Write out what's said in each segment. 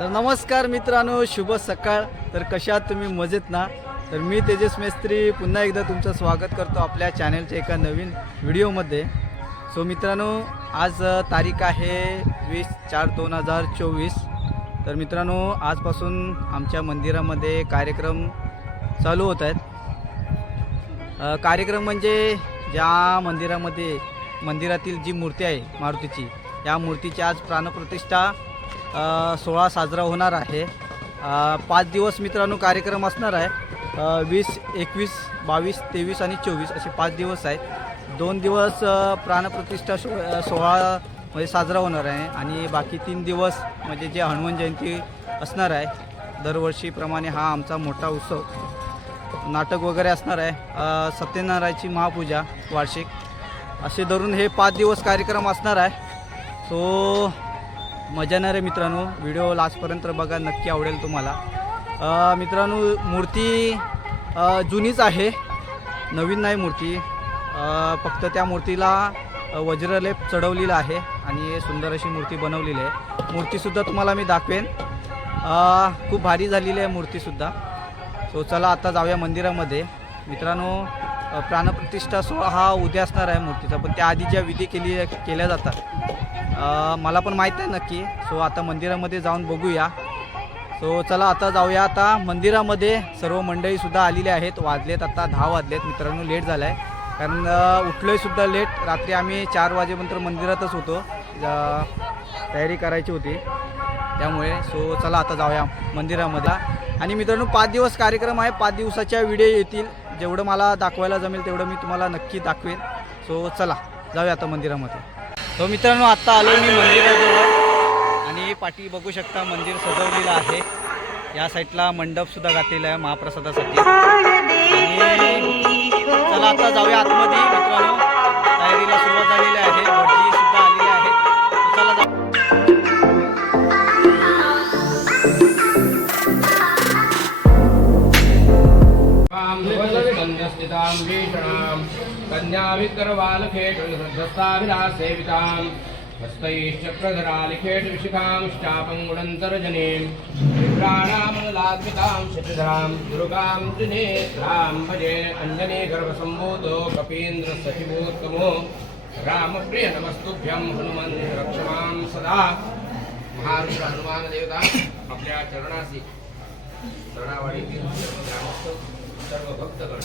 तर नमस्कार मित्रांनो, शुभ सकाळ. तर कशात तुम्ही मजेत ना? तर मी तेजस मेस्त्री पुन्हा एकदा तुमचं स्वागत करतो आपल्या चॅनलच्या एका नवीन व्हिडिओमध्ये. सो मित्रांनो, आज तारीख आहे 20/4/2024. तर मित्रांनो, आजपासून आमच्या मंदिरामध्ये कार्यक्रम चालू होत आहेत. कार्यक्रम म्हणजे ज्या मंदिरातील जी मूर्ती आहे मारुतीची, या मूर्तीची आज प्राणप्रतिष्ठा सोहळा साजरा होणार आहे. 5 दिवस मित्रांनो कार्यक्रम असणार आहे. 20, 21, 22, 23 आणि 24 असे 5 दिवस आहेत. 2 दिवस प्राणप्रतिष्ठा सोहळा म्हणजे साजरा होणार आहे आणि बाकी 3 दिवस म्हणजे जे हनुमान जयंती असणार आहे. दरवर्षीप्रमाणे हा आमचा मोठा उत्सव, नाटक वगैरे असणार आहे. सत्यनारायणाची महापूजा वार्षिक असे धरून हे 5 दिवस कार्यक्रम असणार आहे. सो मजा येणार आहे मित्रांनो. व्हिडिओ लास्टपर्यंत बघा, नक्की आवडेल तुम्हाला. मित्रांनो, मूर्ती जुनीच आहे, नवीन नाही मूर्ती. फक्त त्या मूर्तीला वज्रलेप चढवलेला आहे आणि सुंदर अशी मूर्ती बनवलेली आहे. मूर्तीसुद्धा तुम्हाला मी दाखवेन. खूप भारी झालेली आहे मूर्तीसुद्धा. सो चला आता जाऊया मंदिरामध्ये. मित्रांनो, प्राणप्रतिष्ठा सोहळा हा उद्या असणार आहे मूर्तीचा, पण त्याआधी ज्या विधी केल्या जातात मला पण माहीत नाही नक्की. सो आता मंदिरामध्ये जाऊन बघूया. सो चला आता जाऊया. आता मंदिरामध्ये सर्व मंडळीसुद्धा आलेली आहेत. वाजलेत आता 10 वाजलेत मित्रांनो. लेट झाला आहे कारण उठलोय सुद्धा लेट. रात्री आम्ही 4 वाजेपर्यंत मंदिरातच होतो, तयारी करायची होती त्यामुळे. सो चला आता जाऊया मंदिरामध्ये. आणि मित्रांनो, 5 दिवस कार्यक्रम आहे. 5 दिवसाच्या व्हिडिओ येतील. जेवढं मला दाखवायला जमेल तेवढं मी तुम्हाला नक्की दाखवेन. सो चला जाऊया आता मंदिरामध्ये. तो मित्रांनो, आत्ता आलो मी मंदिराजवळ आणि पाठी बघू शकता मंदिर सजवलेलं आहे. या साईडला मंडपसुद्धा घातलेला आहे महाप्रसादासाठी. चला आता जाऊया आतमध्ये मित्रांनो. तयारीला सुरुवात झालेली आहे. भटजीसुद्धा आलेले आहेत. चला जाऊ. कन्याविकरवालखेटुदस्ताभिलासेवितां हस्तैश्चक्रधरालिखेट विशिखां श्चापङ्गुणन्तर्जनीं विभ्राणामलात्मिकां शशिधरां दुर्गां त्रिनेत्रां भजे. अञ्जनेगर्भसम्भूतो कपीन्द्रसचिवोत्तमो रामप्रिय नमस्तुभ्यं हनुमन् रक्षमां सदा. महारुद्र हनुमान देवता आपल्या चरणासी चरणावाडी ग्रामस्थ सर्व भक्तगण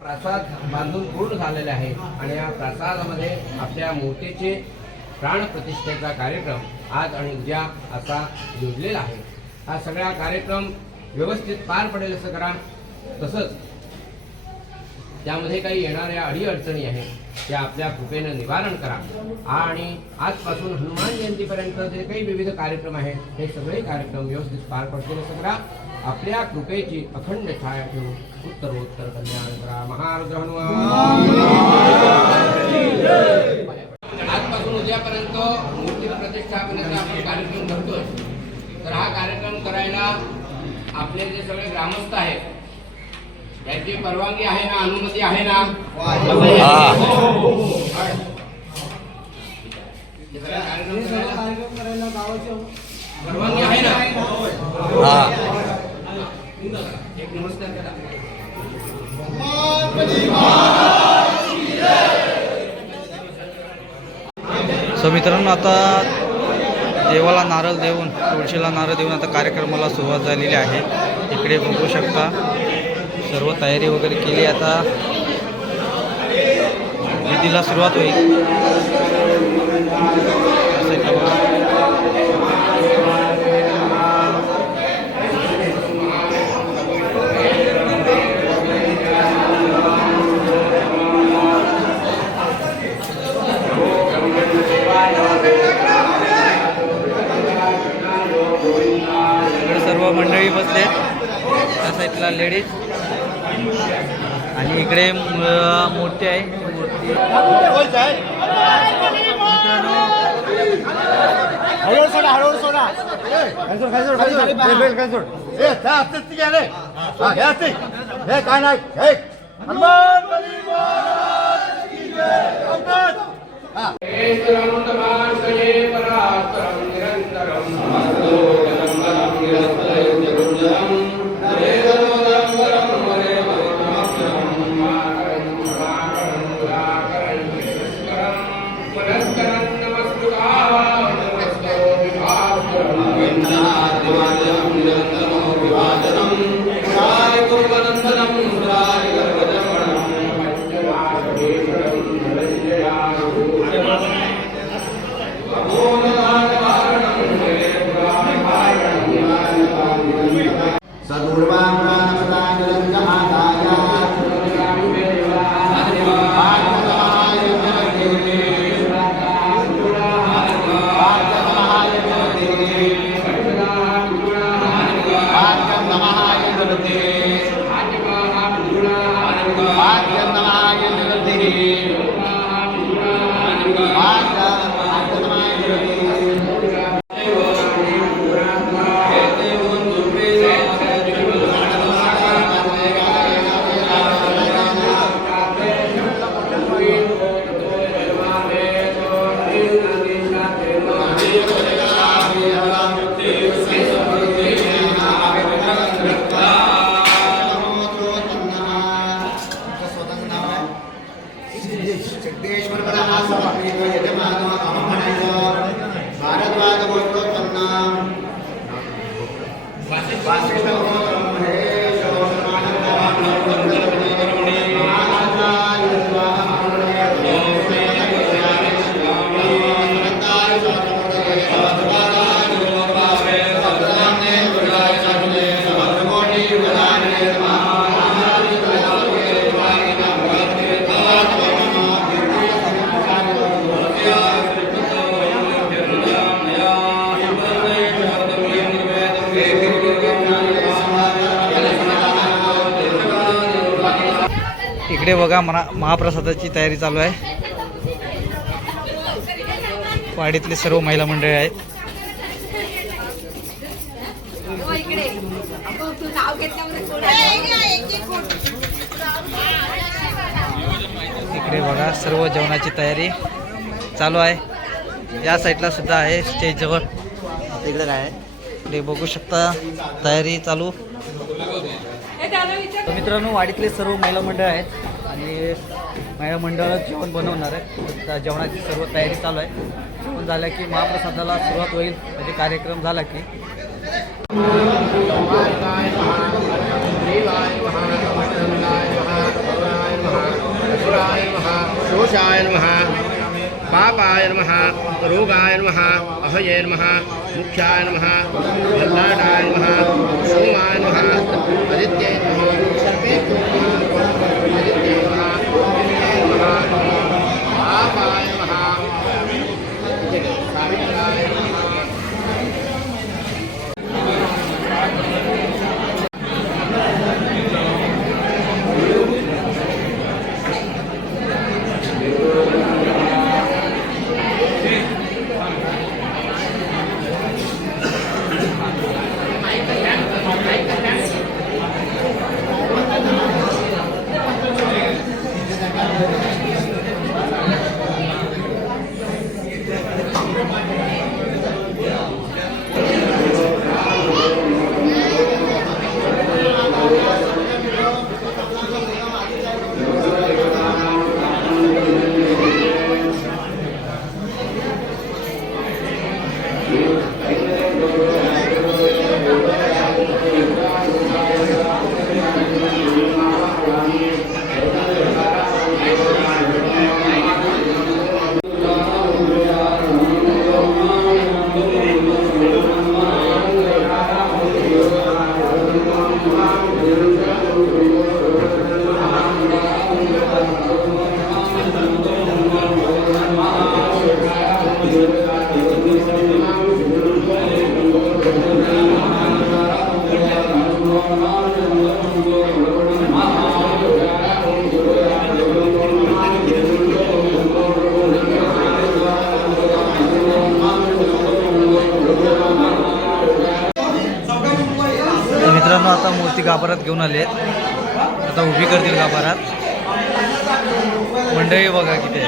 प्रसाद बांधून पूर्ण झालेले आहे आणि या प्रसादामध्ये आपल्या मूर्तीचे प्राणप्रतिष्ठेचा कार्यक्रम आज आणि उद्या असा योजलेला आहे. हा सगळा कार्यक्रम व्यवस्थित पार पडेल असं करा. तसंच त्यामध्ये काही येणाऱ्या अडीअडचणी आहेत त्या आपल्या कृपेनं निवारण करा. आणि आजपासून हनुमान जयंतीपर्यंत जे काही विविध कार्यक्रम आहेत हे सगळे कार्यक्रम व्यवस्थित पार पडतील असं करा. आपल्या कृपेची अखंड छाया ठेवून उत्तरोत्तर कल्याण करा. महारुद्र हनुमान. आजपासून उद्यापर्यंत मूर्ती प्रतिष्ठापनेचा आपण कार्यक्रम करतोय. तर हा कार्यक्रम करायला आपले जे सगळे ग्रामस्थ आहेत याची परवानगी आहे ना, अनुमती आहे ना? कार्यक्रम करायला गावाची परवानगी आहे ना? एक नमस्कार करा. सो मित्रांनो, आता देवाला नारळ देऊन, तुळशीला नारळ देऊन आता कार्यक्रमाला सुरुवात झालेली आहे. इकडे बघू शकता सर्व तयारी वगैरे केली. आता विधीला सुरुवात होईल. सर्व मंडळी बसले. त्या साईडला लेडीज आणि इकडे मूर्ती आहे. मूर्ती मित्रांनो, इकडे बघा महाप्रसादाची तयारी चालू आहे. वाडीतले सर्व महिला मंडळी आहेत. इकडे बघा सर्व जेवणाची तयारी चालू आहे. या साईडला सुद्धा आहे स्टेज जवळ. इकडे काय आहे इकडे बघू शकता तयारी चालू. मित्रांनो वाडीतले सर्व महिला मंडळ आहेत आणि महिला मंडळ जेवण बनवणार आहे. तर जेवणाची सर्व तयारी चालू आहे. जेवण झालं की महाप्रसादाला सुरुवात होईल. म्हणजे कार्यक्रम झाला की शोषाय नमः, पापाय नमः, रोगाय नमः, अभये नमः, मुख्याय नमः, भल्लाटाय नमः, सोमाय नमः, आदित्याय नमः, सर्वे आदित्याय नमः, नमः, पापाय नमः, सावित्राय नमः. मित्रांनो आता मूर्ती गाभारात घेऊन आले आहेत. आता उभी करतील गाभारात. मंडळी बघा किती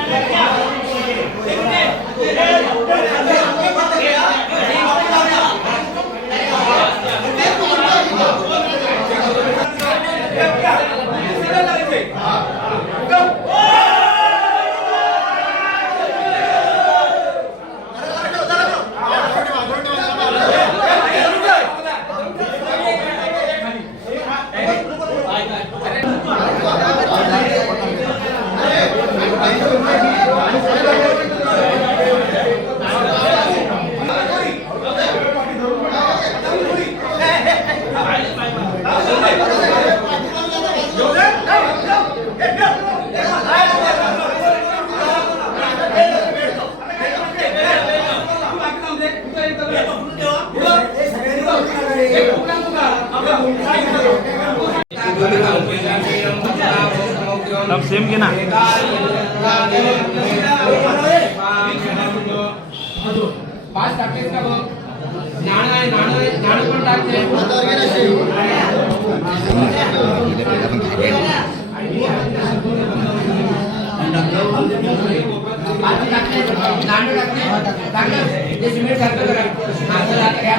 सब सेम घे ना. पाच टाकतेस का बघ. नाणं आहे, नाणं पण टाकते. नाणं टाकते. ते सिमेंट सारखं करा. हा, चला आता घ्या.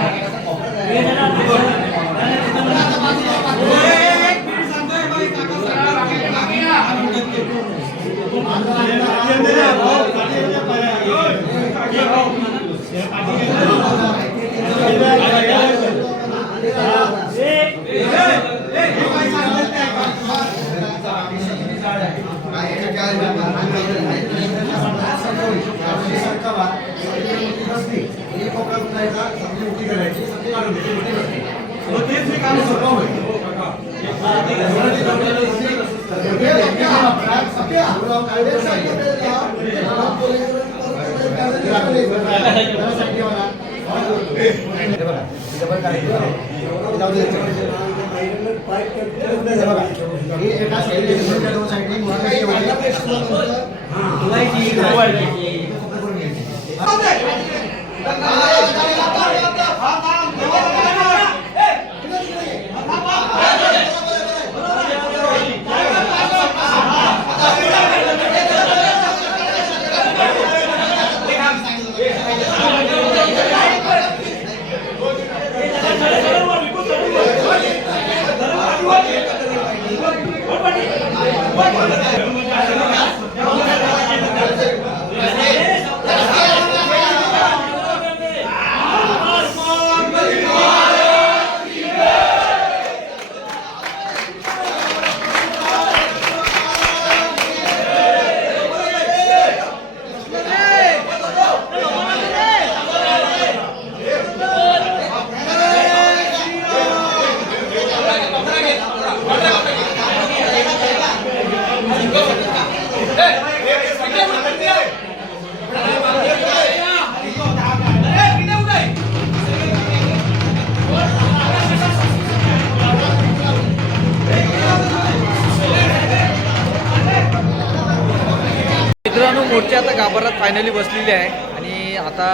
मित्रांनो, मूर्ती आता गाभारात फायनली बसलेली आहे आणि आता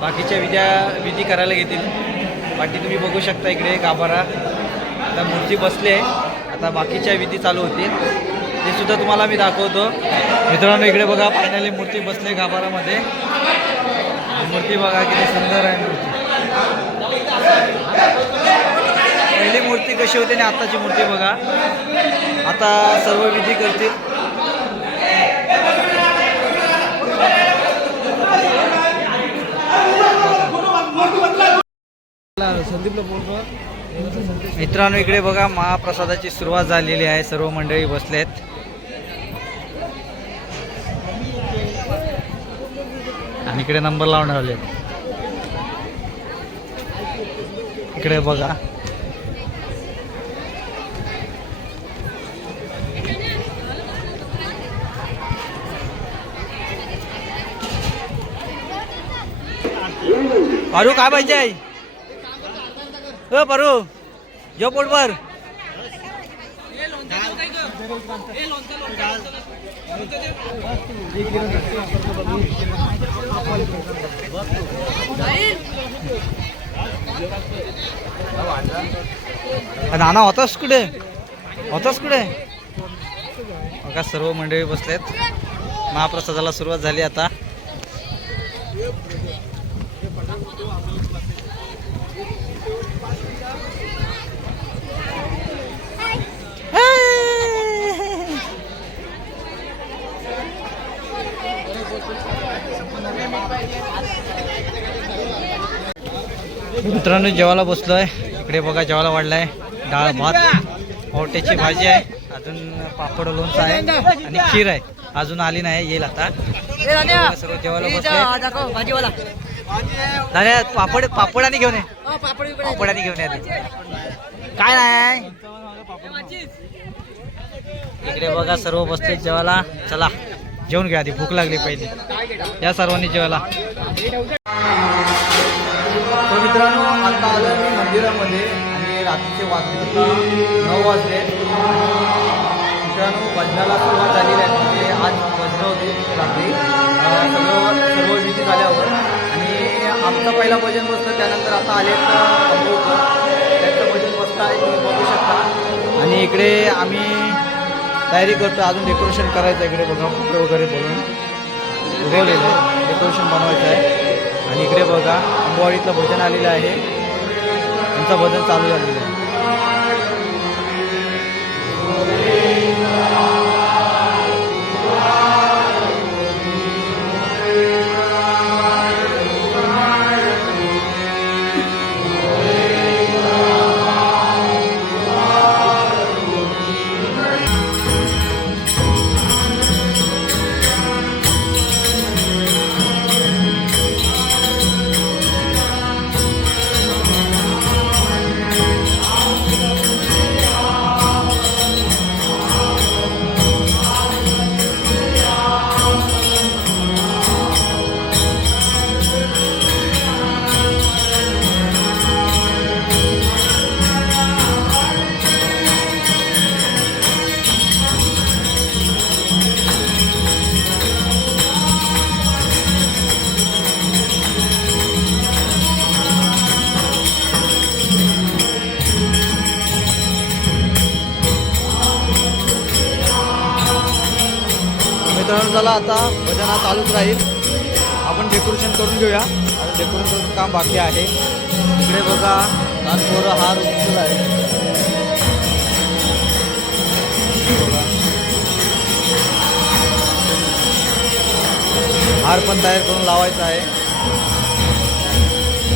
बाकीच्या विधी करायला घेतील. बाकी तुम्ही बघू शकता इकडे गाभारा आता मूर्ती बसली आहे. आता बाकीच्या विधी चालू होतील, ते सुद्धा तुम्हाला मी दाखवतो. मित्रांनो, इकडे बघा फायनली मूर्ती बसली गाभारामध्ये. मूर्ती बघा किती सुंदर आहे मूर्ती. पहिली मूर्ती कशी होती आणि आताची मूर्ती बघा. आता सर्व विधी करतील. मित्रांनो, इकडे बघा महाप्रसादाची सुरुवात झालेली आहे. सर्व मंडळी बसलेत. आणि इकडे नंबर लावून आले. इकडे बघा पारू काय पाहिजे आहे. हो पारू, जो पोटभर. नाना होतास कुठे बघा सर्व मंडळी बसलेत. महाप्रसादाला सुरुवात झाली आता. मित्रांनो, जेवायला बसलोय. इकडे बघा जेवायला वाढलाय. डाळ भात, पावट्याची भाजी आहे, अजून पापड लोणचं आहे आणि खीर आहे. अजून आली नाही, येईल आता. सर्व जेवायला बसलोय. भाजीवाला पापडाने घेऊन ये. पापडाने घेऊन ये. काय नाही. इकडे बघा सर्व बसले जेवायला. चला जेवून घ्या, आधी भूक लागली पहिली. या सर्वांनी जेवायला. तर मित्रांनो, आता आलो मी मंदिरामध्ये आणि रात्रीचे वाजले 9 वाजले. मित्रांनो भजनाला सुरुवात झालेली आहे. म्हणजे आज भजनं होते रात्री सर्व विधी झाल्यावर आणि आमचं पहिला भजन बसलं. त्यानंतर आता आलेत अंबोकर, त्यांचं भजन बसतं आहे, तुम्ही बघू शकता. आणि इकडे आम्ही तयारी करतो, अजून डेकोरेशन करायचं आहे. इकडे बघा फुगे वगैरे बोलून उगवलेलं आहे, डेकोरेशन बनवायचं आहे. आणि इकडे बघा अंबवाडीतलं भजन आलेलं आहे, त्यांचं भजन चालू झालेलं आहे. मित्रांनो चला आता भजन हा चालूच राहील. आपण डेकोरेशन करून घेऊया. डेकोरेशनचं काम बाकी आहे. इकडे बघा लहान पोरं हार उचलला आहे. बघा. हार पण तयार करून लावायचा आहे.